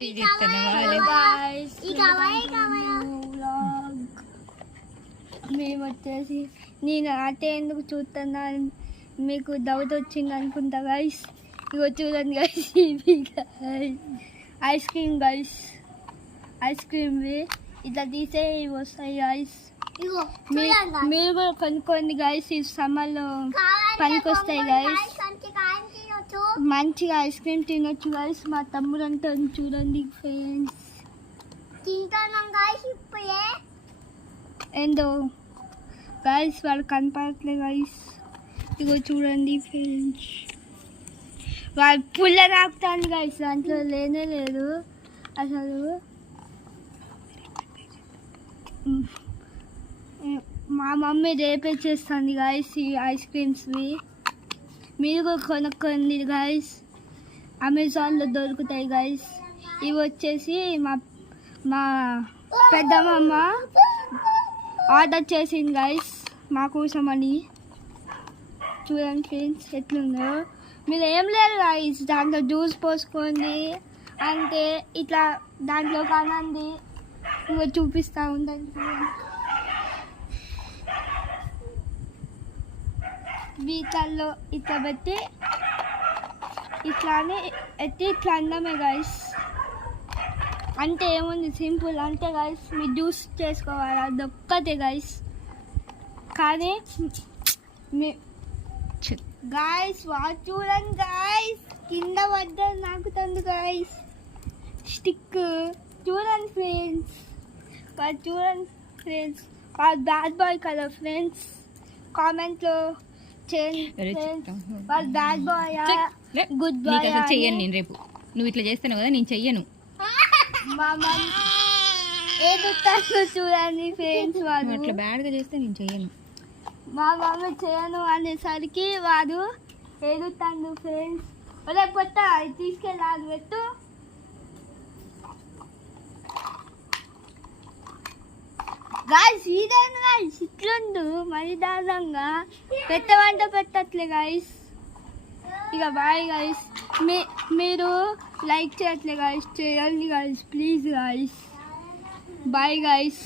మేము వచ్చేసి నేను అంటే ఎందుకు చూస్తున్నా మీకు డౌట్ వచ్చింది అనుకుంటా గైస్. ఇగో చూడండి గైస్, ఇవి ice cream guys, ice cream ఇట్లా తీసే ఇవి వస్తాయి గైస్. మీరు కూడా కొనుక్కోండి గైస్, ఈ సమ్మర్లో పనికి వస్తాయి గైస్. మంచిగా ఐస్ క్రీమ్ తినొచ్చు గైస్. మా తమ్ముడు అంటే చూడండి ఫ్రెండ్స్, ఏందో గైస్ వాళ్ళు కనపడట్లేదు గైస్. ఇగో చూడండి ఫ్రెండ్స్, వాళ్ళు పుల్ల తాకుతాను గైస్, దాంట్లో లేనే లేదు అసలు. మా మమ్మీ రేపే చేస్తుంది గైస్ ఈ ఐస్ క్రీమ్స్వి. మీరు కూడా కొనుక్కోండి గైస్, అమెజాన్లో దొరుకుతాయి గైస్. ఇవి వచ్చేసి మా పెద్దమ్మ ఆర్డర్ చేసింది గైస్ మా కోసమని. చూడండి ఫ్రెండ్స్ ఎట్లుందో. మీరు ఏం లేదు గైస్, దాంట్లో జ్యూస్ పోసుకోండి అంటే ఇట్లా దాంట్లో కానండి. ఇంకా చూపిస్తూ ఉండండి. బీకాల్లో ఇట్లా పెట్టి ఇట్లానే ఎత్తి ఇట్లా అన్నమే గైస్. అంటే ఏముంది సింపుల్ అంటే గైస్, మీరు జ్యూస్ చేసుకోవాలి అదొక్కటే గైస్. కానీ గైస్ వాడు చూడండి గైస్, కింద పడ్డ నాకుతుంది గైస్ స్టిక్. చూడండి ఫ్రెండ్స్, వాడు చూడండి ఫ్రెండ్స్, వాడు బ్యాడ్ బాయ్ కదా ఫ్రెండ్స్. కామెంట్లో వాళ్ళు బ్యాడ్ బాయ్ గుడ్ బాయ్ చెయ్యను నేను. రేపు నువ్వు ఇట్లా చేస్తాను కదా, నేను చెయ్యను. మా మమ్మీ ఏడుతాను చూడండి ఫ్రెండ్స్, వాడు అట్లా బ్యాడ్గా చేస్తే నేను చెయ్యను. మా మమ్మీ చేయను అనేసరికి వాడు ఏడుతాను ఫ్రెండ్స్. లేకపోతే తీసుకెళ్ళాలి పెట్టు. గాయస్ ఇదేంటి గాయస్ ఇట్లుండు మరి దారుణంగా పెట్టమంటే పెట్టట్లే గాయస్. ఇక బాయ్ గాయస్, మీరు లైక్ చేయట్లే గాయస్, చేయండి guys please guys. Bye guys.